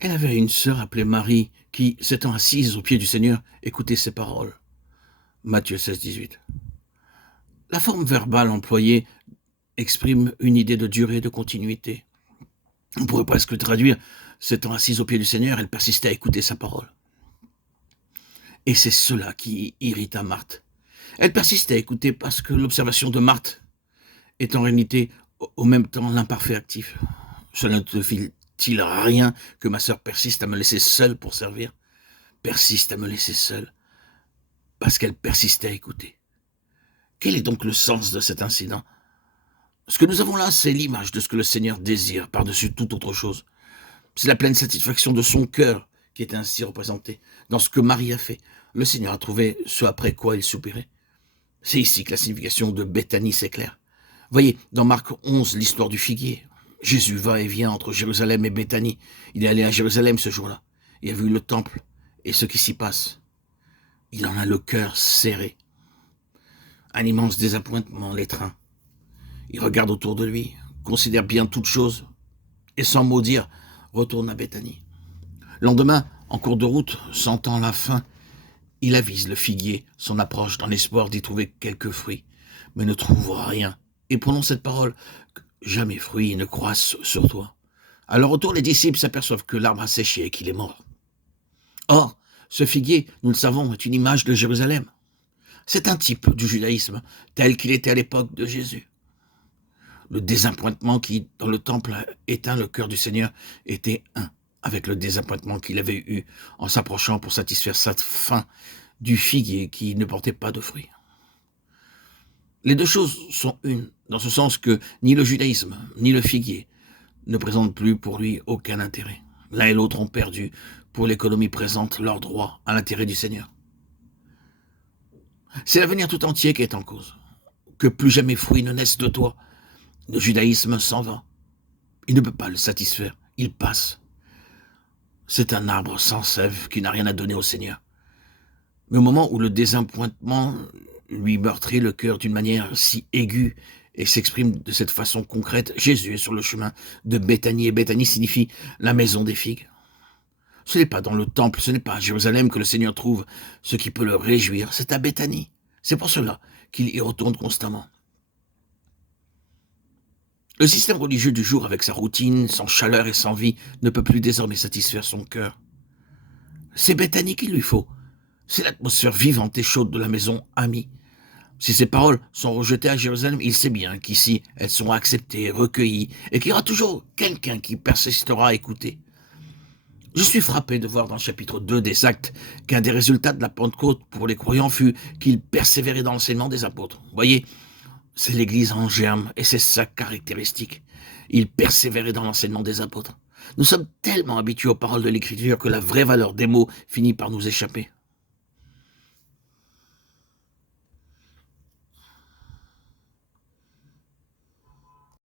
Elle avait une sœur appelée Marie qui, s'étant assise aux pieds du Seigneur, écoutait ses paroles. Matthieu 16, 18. La forme verbale employée exprime une idée de durée, de continuité. On pourrait presque traduire, s'étant assise aux pieds du Seigneur, elle persistait à écouter sa parole. Et c'est cela qui irrita Marthe. Elle persistait à écouter parce que l'observation de Marthe est en réalité au même temps l'imparfait actif. Cela ne te file-t-il rien que ma sœur persiste à me laisser seule pour servir? Persiste à me laisser seule parce qu'elle persistait à écouter. Quel est donc le sens de cet incident? Ce que nous avons là, c'est l'image de ce que le Seigneur désire par-dessus toute autre chose. C'est la pleine satisfaction de son cœur qui est ainsi représentée. Dans ce que Marie a fait, le Seigneur a trouvé ce après quoi il soupirait. C'est ici que la signification de Béthanie s'éclaire. Voyez, dans Marc 11, l'histoire du figuier. Jésus va et vient entre Jérusalem et Béthanie. Il est allé à Jérusalem ce jour-là. Il a vu le temple et ce qui s'y passe. Il en a le cœur serré. Un immense désappointement l'étreint. Il regarde autour de lui, considère bien toutes choses, et sans mot dire, retourne à Béthanie. Le lendemain, en cours de route, sentant la faim, il avise le figuier, son approche dans l'espoir d'y trouver quelques fruits, mais ne trouve rien, et prononce cette parole, jamais fruits ne croissent sur toi. À leur retour, les disciples s'aperçoivent que l'arbre a séché et qu'il est mort. Or, ce figuier, nous le savons, est une image de Jérusalem. C'est un type du judaïsme, tel qu'il était à l'époque de Jésus. Le désappointement qui, dans le temple, éteint le cœur du Seigneur, était un avec le désappointement qu'il avait eu en s'approchant pour satisfaire sa faim du figuier qui ne portait pas de fruits. Les deux choses sont une, dans ce sens que ni le judaïsme, ni le figuier ne présentent plus pour lui aucun intérêt. L'un et l'autre ont perdu, pour l'économie présente, leur droit à l'intérêt du Seigneur. C'est l'avenir tout entier qui est en cause. Que plus jamais fruits ne naissent de toi. Le judaïsme s'en va. Il ne peut pas le satisfaire. Il passe. C'est un arbre sans sève qui n'a rien à donner au Seigneur. Mais au moment où le désappointement lui meurtrit le cœur d'une manière si aiguë et s'exprime de cette façon concrète, Jésus est sur le chemin de Béthanie. Et Béthanie signifie la maison des figues. Ce n'est pas dans le temple, ce n'est pas à Jérusalem que le Seigneur trouve ce qui peut le réjouir. C'est à Béthanie. C'est pour cela qu'il y retourne constamment. Le système religieux du jour, avec sa routine, sans chaleur et sans vie, ne peut plus désormais satisfaire son cœur. C'est Béthanie qu'il lui faut. C'est l'atmosphère vivante et chaude de la maison amie. Si ses paroles sont rejetées à Jérusalem, il sait bien qu'ici, elles sont acceptées, recueillies, et qu'il y aura toujours quelqu'un qui persistera à écouter. Je suis frappé de voir dans le chapitre 2 des Actes qu'un des résultats de la Pentecôte pour les croyants fut qu'ils persévéraient dans l'enseignement des apôtres. Voyez, c'est l'Église en germe et c'est sa caractéristique. Ils persévéraient dans l'enseignement des apôtres. Nous sommes tellement habitués aux paroles de l'Écriture que la vraie valeur des mots finit par nous échapper.